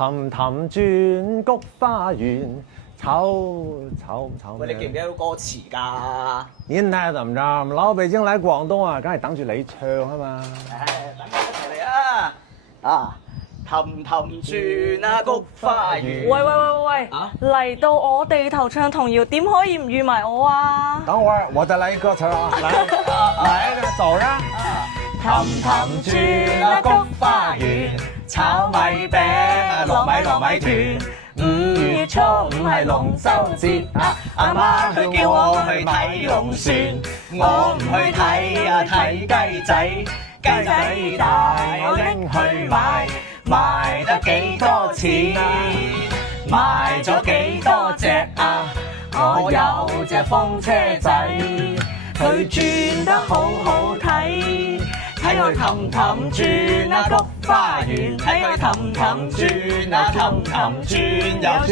氹氹轉菊花園，喂，你記唔記得到歌詞㗎？現在怎麼着？老北京來廣東啊，梗係等住你唱啊嘛！等我一齊嚟啊！啊，氹氹轉啊菊花園。喂，啊嚟到我地頭唱童謠，點可以唔預埋我啊？等會兒我再來一個詞兒啊，來，走啦！氹氹轉啊菊花園，炒米餅啊糯米團。5月初5係龍舟節啊，阿媽佢叫我去睇龍船，我唔去睇啊睇雞仔，雞仔大我拎去賣，賣得幾多錢？賣咗幾多隻啊？我有隻風車仔，佢轉得好好睇。睇佢氹氹轉啊菊花園，睇佢氹氹轉啊氹氹轉又轉。